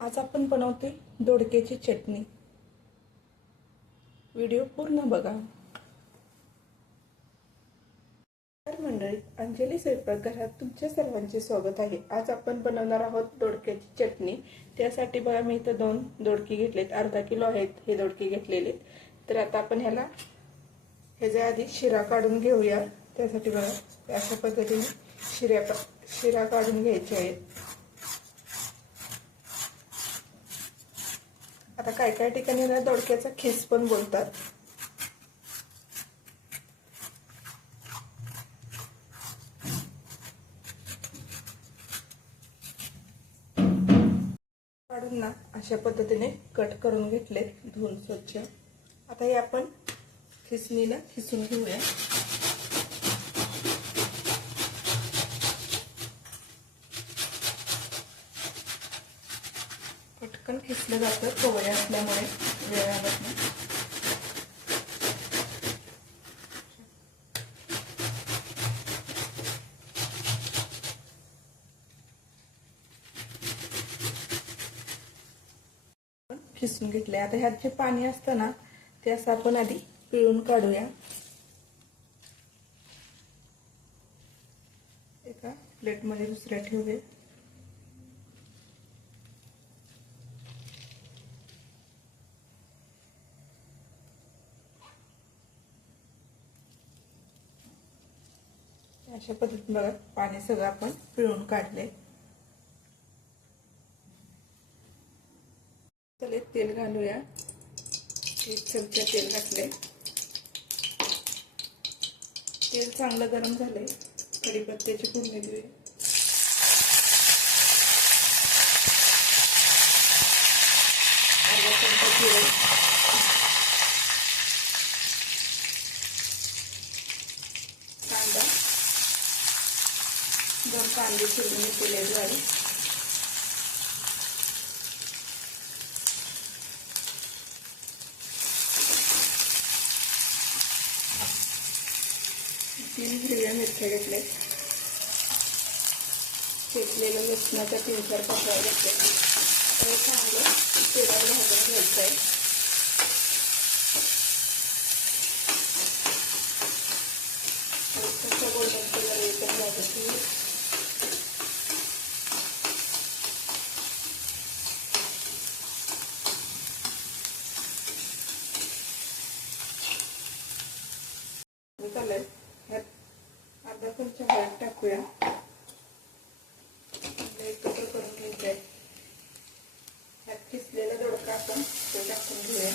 आज आपण बनवते दोडक्याची चटणी। व्हिडिओ पूर्ण बघा। तर मंडळी, अंजली स्वयंपाकघरात तुमच्या सर्वांचे स्वागत आहे। आज आपण बनवणार आहोत दोडक्याची चटणी। त्यासाठी बघा, मी इथे 2 दोडके घेतलेत, अर्धा किलो आहेत हे दोडके घेतलेले। तर आता आपण ह्याच्या आधी शिरा काढून घेऊया। त्यासाठी बघा, अशा पद्धतीने शिरा काढून घ्यायचे आहेत। आता काय काय ठिकाणी ना दोडक्याचा खीस पण बोलतात। काढून ना अशा पद्धतीने कट करून घेतले, धुवून स्वच्छ। आता हे आपण खिसणीला खिसून घेऊया। पटकन खिसलं जातं, कोवळे असल्यामुळे वेळ लागत नाही। खिसून घेतले। आता ह्यात जे पाणी असतं ना, ते असं आपण आधी पिळून काढूया। एका प्लेटमध्ये दुसऱ्या ठेवूया। अशा पद्धतीने बघा, पाणी सगळं आपण पिळून काढले। चले तेल घालूया। 1 चमचा तेल घातले। तेल चांगलं गरम झाले, कढीपत्त्याची फोडणी देऊया। अर्धा चमचा जिरे, कांदा, 2 कांदे चिरून घेतलेले ज्वारी, तीन हिरव्या मिरच्या घेतल्या, शेकलेलं लसणाच्या 3-4 पाकळ्या घेतल्या। हे चांगलं तेलात भाजून घ्यायचं आहे। थोडंसं गोल्डन कलर येतं भाजायचं। चालेल, अर्धा चमचा हळद टाकूया। एकत्र करून घ्यायचंय। ह्यात किसलेला दोडका आपण तो टाकून घेऊया।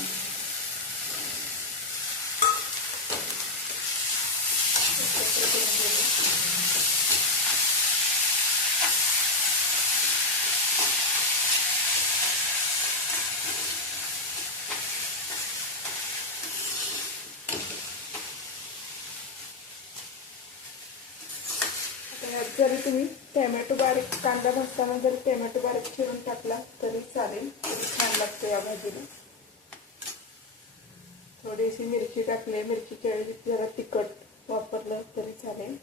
एकत्र करून घेऊया। जरी तुम्ही टोमॅटो बारीक, कांदा भाजताना जरी टोमॅटो बारीक चिरून टाकला तरी चालेल, तरी छान लागते या भाजीला। थोडीशी मिरची टाकली, मिरचीच्या ऐवजी जरा तिखट वापरलं तरी चालेल।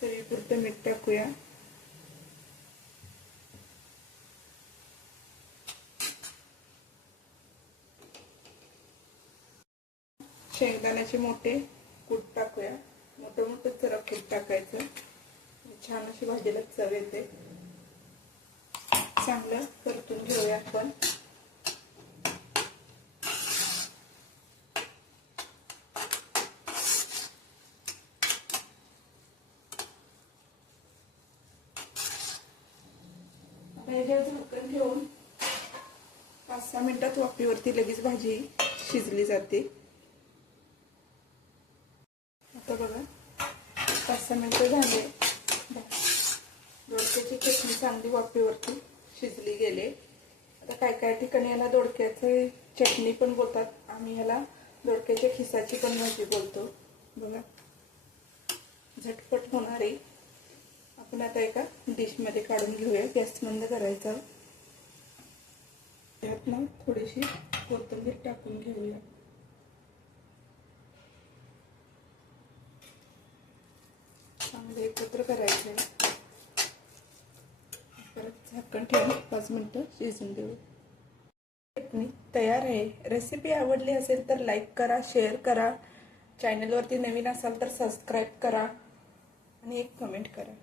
चवीपुरतं मीठ टाकूया। शेंगदाण्याचे मोठे कूट टाकूया। मोठं जरा कूट टाकायचं, छान अशी भाजीला चव येते। चांगलं परतून घेऊया आपण। ह्याच्यावर झाकण ठेवून 5-6 मिनिटात वाफेवरती लगेच भाजी शिजली जाते। आता बघा, 5-6 मिनिटं झाले, दोडक्याची चटणी चांगली वाफेवरती शिजली गेले। आता काय काय ठिकाणी याला दोडक्याची चटणी पण बोलतात, आम्ही ह्याला दोडक्याच्या खिसाची पण भाजी बोलतो। बघा, झटपट होणारी। आपण आता एका डिश मध्ये काढून घेऊया। गॅस बंद करायचा। त्यात ना थोडीशी कोथिंबीर टाकून घेऊया। चांगले एकत्र करायचे। परत झाकण ठेवून 5 मिनिटं शिजून देऊ. चटणी तयार आहे. रेसिपी आवडली असेल तर लाईक करा, शेअर करा. चॅनलवरती नवीन असाल तर सबस्क्राईब करा आणि एक कमेंट करा.